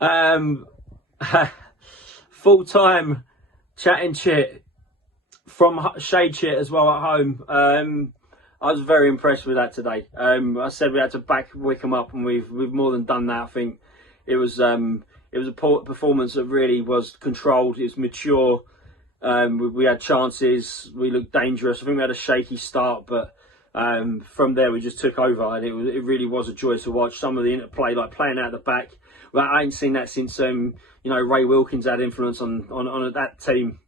Um, Full time chatting Chit from Shade Chit as well at home. I was very impressed with that today. I said we had to back Wickham up, and we've more than done that. I think it was a performance that really was controlled. It was mature. We had chances. We looked dangerous. I think we had a shaky start, but from there we just took over, and it really was a joy to watch. Some of the interplay, like playing out the back. Well, I ain't seen that since Ray Wilkins had influence on that team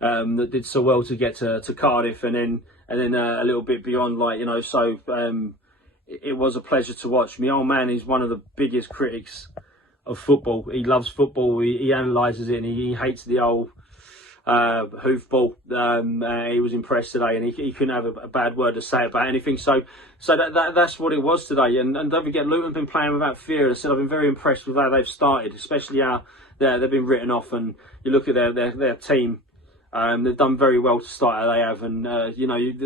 that did so well to get to Cardiff, and then a little bit beyond, So it was a pleasure to watch. My old man is one of the biggest critics of football. He loves football. He analyses it, and he hates the old hoofball. He was impressed today, and he couldn't have a bad word to say about anything. So that's what it was today. And don't forget, Luton have been playing without fear. I said I've been very impressed with how they've started, especially how they've been written off. And you look at their team. They've done very well to start how they have, and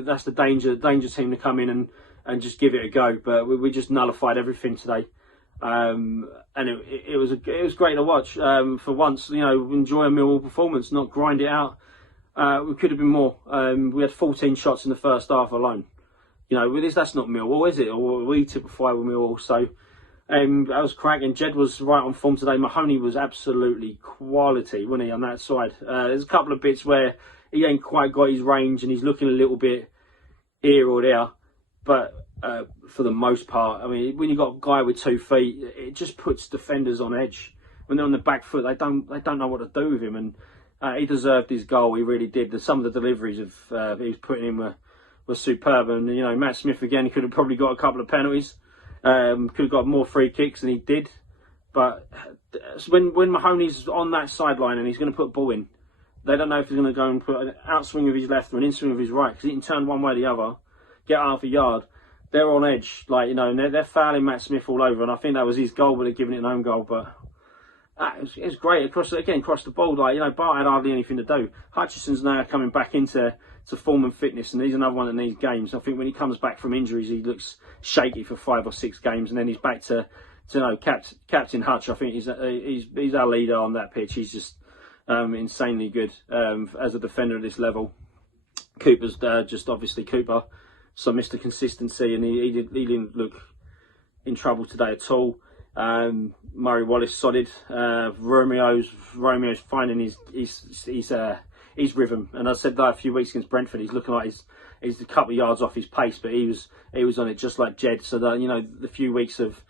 that's the danger team to come in and just give it a go. But we just nullified everything today. And it was great to watch. For once, enjoy a Millwall performance, not grind it out. We could have been more. We had 14 shots in the first half alone. That's not Millwall, is it? Or we typify with Millwall. So that was cracking. Jed was right on form today. Mahoney was absolutely quality, wasn't he, on that side? There's a couple of bits where he ain't quite got his range, and he's looking a little bit here or there, but for the most part, I mean, when you got a guy with 2 feet, it just puts defenders on edge. When they're on the back foot, they don't know what to do with him, and he deserved his goal. He really did. Some of the deliveries of he was putting in were superb, and Matt Smith again, he could have probably got a couple of penalties, could have got more free kicks than he did. But when Mahoney's on that sideline and he's going to put a ball in, they don't know if he's going to go and put an outswing of his left or an inswing of his right, because he can turn one way or the other, get half a yard. They're on edge, and they're fouling Matt Smith all over, and I think that was his goal, but they're giving it an own goal. But it was great across the ball. Bart had hardly anything to do. Hutchison's now coming back into form and fitness, and he's another one that needs games. I think when he comes back from injuries, he looks shaky for 5 or 6 games, and then he's back to Captain Hutch. I think he's our leader on that pitch. He's just insanely good as a defender at this level. Cooper's just obviously Cooper. So Mr. Consistency, and he didn't look in trouble today at all. Murray Wallace solid. Romeo's finding his rhythm. And I said that a few weeks against Brentford, he's looking like he's a couple of yards off his pace, but he was on it just like Jed. So that the few weeks of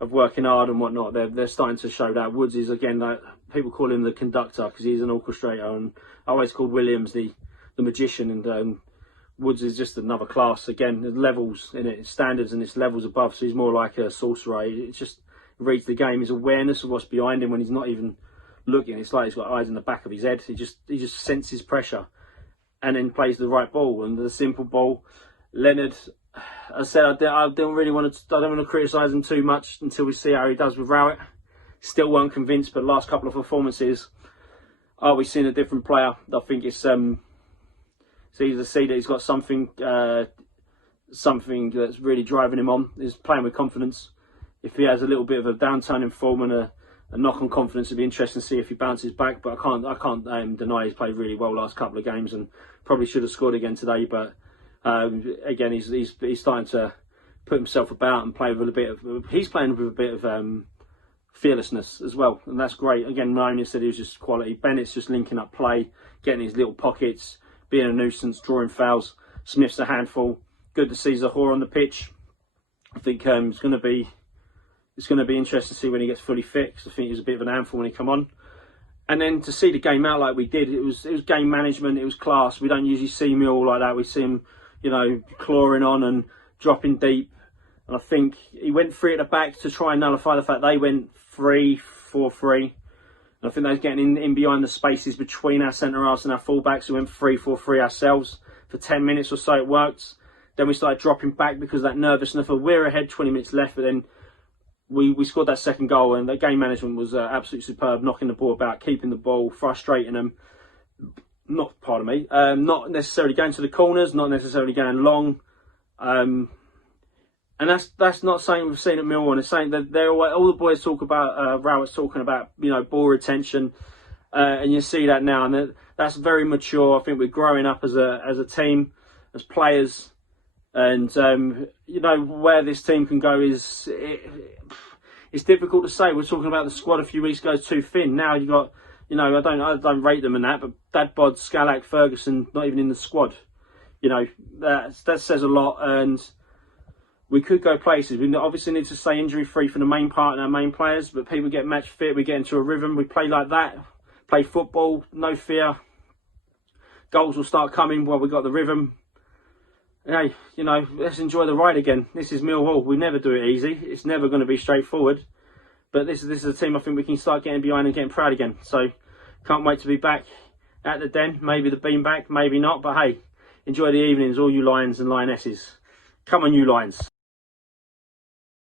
working hard and whatnot, they're starting to show that. Woods is again, like, people call him the conductor because he's an orchestrator, and I always called Williams the magician, and Woods is just another class. Again, there's levels in it, standards, and it's levels above, so he's more like a sorcerer. It just reads the game. His awareness of what's behind him when he's not even looking. It's like he's got eyes in the back of his head. He just senses pressure and then plays the right ball, and the simple ball. Leonard, I said I don't want to criticise him too much until we see how he does with Rowett. Still weren't convinced, but last couple of performances, are we seeing a different player? I think it's easy to see that he's got something that's really driving him on. He's playing with confidence. If he has a little bit of a downturn in form and a knock on confidence, it'd be interesting to see if he bounces back. But I can't deny he's played really well last couple of games, and probably should have scored again today. But again, he's starting to put himself about and play with a bit of. He's playing with a bit of fearlessness as well, and that's great. Again, Ryan said he was just quality. Bennett's just linking up play, getting his little pockets, being a nuisance, drawing fouls. Smith's a handful. Good to see Zahor on the pitch. I think it's going to be interesting to see when he gets fully fit, because I think he was a bit of an handful when he come on. And then to see the game out like we did, it was game management. It was class. We don't usually see Millwall like that. We see him, clawing on and dropping deep. And I think he went 3 at the back to try and nullify the fact they went 3-4-3. And I think they was getting in behind the spaces between our centre-halves and our full-backs. We went 3-4-3 ourselves for 10 minutes or so. It worked. Then we started dropping back because of that nervousness. We're ahead, 20 minutes left, but then we scored that second goal, and the game management was absolutely superb, knocking the ball about, keeping the ball, frustrating them. Not necessarily going to the corners, not necessarily going long. And that's not something we've seen at Millwall. And it's saying that all the boys talk about. Rowett's talking about, you know, ball retention, and you see that now, and that's very mature. I think we're growing up as a team, as players, and you know, where this team can go it's difficult to say. We're talking about the squad a few weeks ago, too thin. Now you got, you know, I don't rate them in that, but Dadbod, Scalac, Ferguson, not even in the squad. You know, that says a lot, and we could go places. We obviously need to stay injury-free for the main part and our main players, but people get match fit, we get into a rhythm, we play like that, play football, no fear. Goals will start coming while we got the rhythm. Hey, you know, let's enjoy the ride again. This is Millwall. We never do it easy. It's never going to be straightforward. But this is a team I think we can start getting behind and getting proud again. So, can't wait to be back at the Den. Maybe the beanbag, maybe not. But hey, enjoy the evenings, all you Lions and Lionesses. Come on, you Lions.